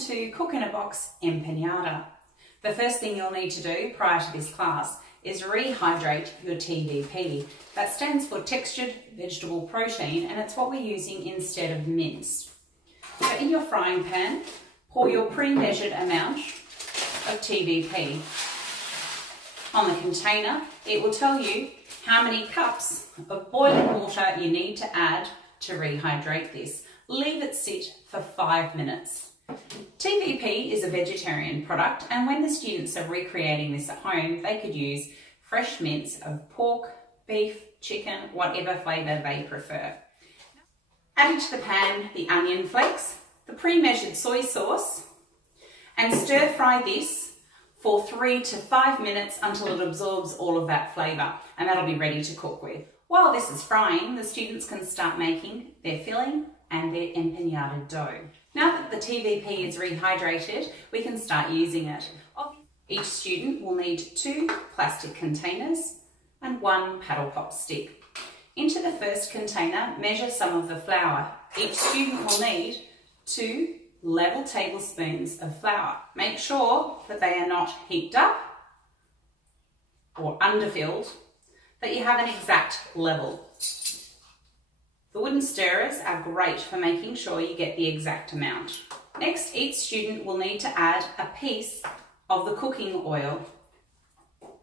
to Cook in a Box Empanada. The first thing you'll need to do prior to this class is rehydrate your TVP. That stands for textured vegetable protein, and it's what we're using instead of mince. So in your frying pan, pour your pre-measured amount of TVP. On the container, it will tell you how many cups of boiling water you need to add to rehydrate this. Leave it sit for 5 minutes. TVP is a vegetarian product, and when the students are recreating this at home, they could use fresh mince of pork, beef, chicken, whatever flavour they prefer. Add into the pan the onion flakes, the pre-measured soy sauce, and stir fry this for 3 to 5 minutes until it absorbs all of that flavour, and that'll be ready to cook with. While this is frying, the students can start making their filling and their empanada dough. Now that the TVP is rehydrated, we can start using it. Each student will need 2 plastic containers and 1 paddle pop stick. Into the first container, measure some of the flour. Each student will need 2 level tablespoons of flour. Make sure that they are not heaped up or underfilled, that you have an exact level. The wooden stirrers are great for making sure you get the exact amount. Next, each student will need to add a piece of the cooking oil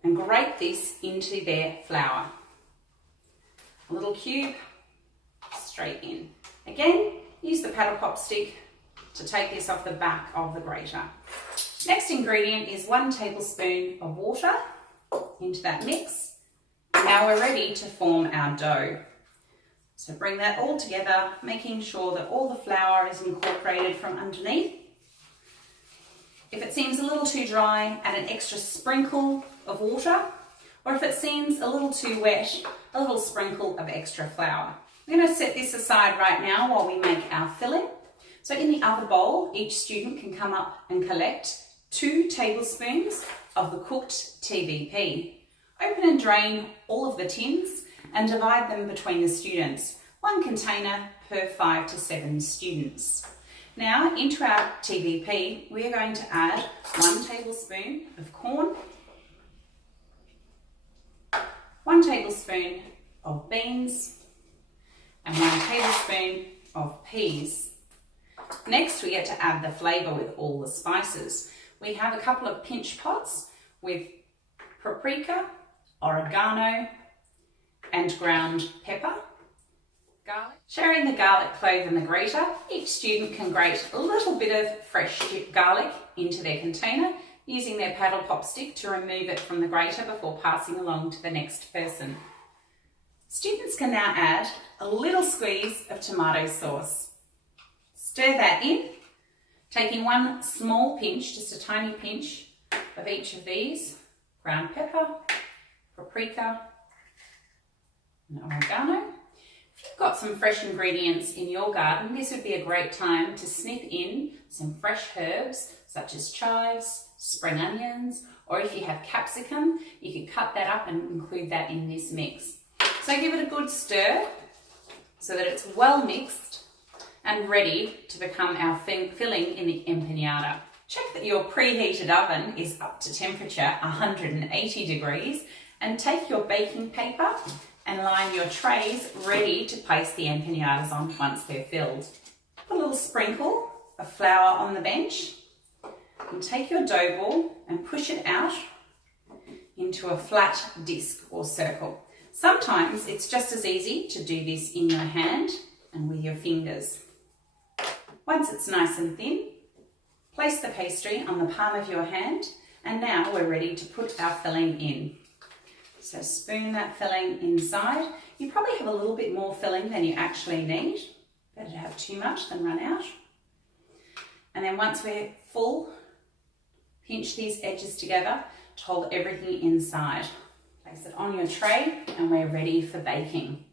and grate this into their flour. A little cube straight in. Again, use the paddle pop stick to take this off the back of the grater. Next ingredient is 1 tablespoon of water into that mix. Now we're ready to form our dough. So bring that all together, making sure that all the flour is incorporated from underneath. If it seems a little too dry, add an extra sprinkle of water, or if it seems a little too wet, a little sprinkle of extra flour. I'm going to set this aside right now while we make our filling. So in the other bowl, each student can come up and collect 2 tablespoons of the cooked TVP. Open and drain all of the tins and divide them between the students. 1 container per 5 to 7 students. Now into our TVP, we are going to add 1 tablespoon of corn, 1 tablespoon of beans, and 1 tablespoon of peas. Next, we get to add the flavour with all the spices. We have a couple of pinch pots with paprika, oregano, and ground pepper. Garlic. Sharing the garlic clove in the grater, each student can grate a little bit of fresh garlic into their container using their paddle pop stick to remove it from the grater before passing along to the next person. Students can now add a little squeeze of tomato sauce. Stir that in, taking 1 small pinch, just a tiny pinch of each of these, ground pepper, paprika, and oregano. If you've got some fresh ingredients in your garden, this would be a great time to snip in some fresh herbs such as chives, spring onions, or if you have capsicum, you can cut that up and include that in this mix. So give it a good stir so that it's well mixed and ready to become our filling in the empanada. Check that your preheated oven is up to temperature 180 degrees and take your baking paper and line your trays ready to place the empanadas on once they're filled. Put a little sprinkle of flour on the bench and take your dough ball and push it out into a flat disc or circle. Sometimes it's just as easy to do this in your hand and with your fingers. Once it's nice and thin, place the pastry on the palm of your hand, and now we're ready to put our filling in. So spoon that filling inside. You probably have a little bit more filling than you actually need. Better to have too much than run out. And then once we're full, pinch these edges together to hold everything inside. Place it on your tray and we're ready for baking.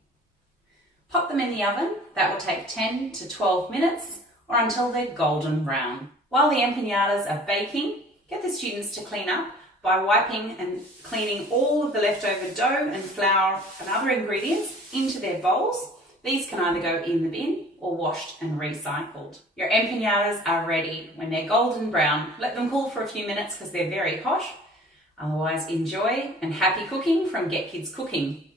Pop them in the oven. That will take 10 to 12 minutes or until they're golden brown. While the empanadas are baking, get the students to clean up by wiping and cleaning all of the leftover dough and flour and other ingredients into their bowls These can either go in the bin or washed and recycled. Your empanadas are ready. When they're golden brown, let them cool for a few minutes because they're very hot. Otherwise, enjoy and happy cooking from Get Kids Cooking.